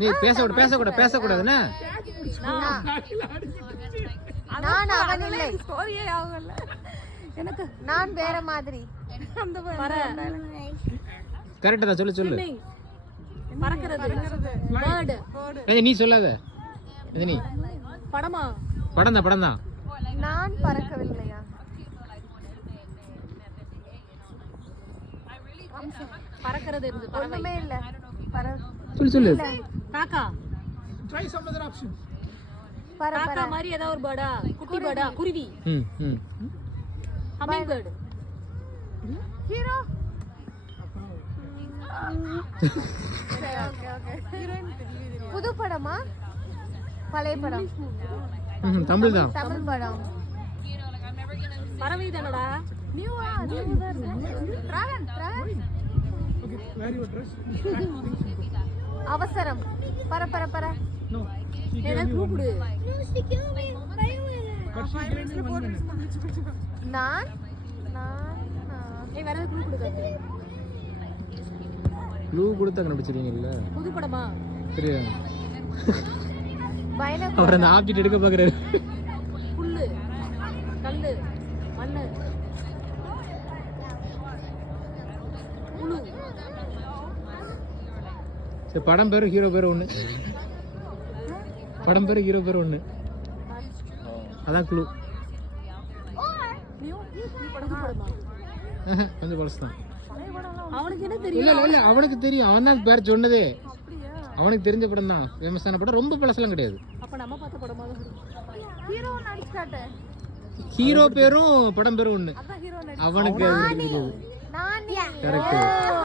நீ பேசக்கூடாதுன்னா நான் அவன் இல்லை. எனக்கு நான் வேற மாதிரி. கரெக்டா தான் சொல்லு. பறக்கிறது. நீ சொல்லாத. நீ படம் தான். நான் பறக்கவில்லையா? பறக்கிறது ஒண்ணுமே இல்ல. சொல்லு. காக்கா. Try some other option. காக்கா மாதிரி ஏதாவது ஒரு பேர்டா? குட்டி பேர்டா? குருவி. Hummingbird. ஹீரோ. புது படமா? பழைய படம்? தமிழ் தான். தமிழ் படம். பறவை தானடா? நியூவா? Dragon. Okay, where your dress? அவசரம். பற. No. எனக்கு கூப்பிடு. But she gave me 1 minute. நான் வேற க்ளூ கொடுங்க. க்ளூ கொடுத்தா கண்டுபிடிச்சிருவீங்கல்ல. புது படமா? தெரியும். பைனாகுலர். அவர் அந்த ஆப்ஜெக்ட் எடுக்க பாக்குறாரு. புல்லு, கல்லு, மண்ணு, புழு. சரி, படம் பேரு ஹீரோ பேரு ஒண்ணு. அதான் க்ளூ. கொஞ்சம் பழசுதான். அவனுக்கு என்ன தெரியும்? இல்ல அவனுக்கு தெரியும். அவன் தான் பேர் சொன்னதே. அவனுக்கு தெரிஞ்ச படம் தான். ஃபேமஸான படம். ரொம்ப பழசெல்லாம் கிடையாது. அப்ப நம்ம பார்த்த படமா தான் ஹீரோ நடிச்சாட்டே. ஹீரோ பேரும் படம் பேரும் ஒண்ணு. அதான் ஹீரோ அவனுக்கு தெரியாது. நானி. கரெக்ட்.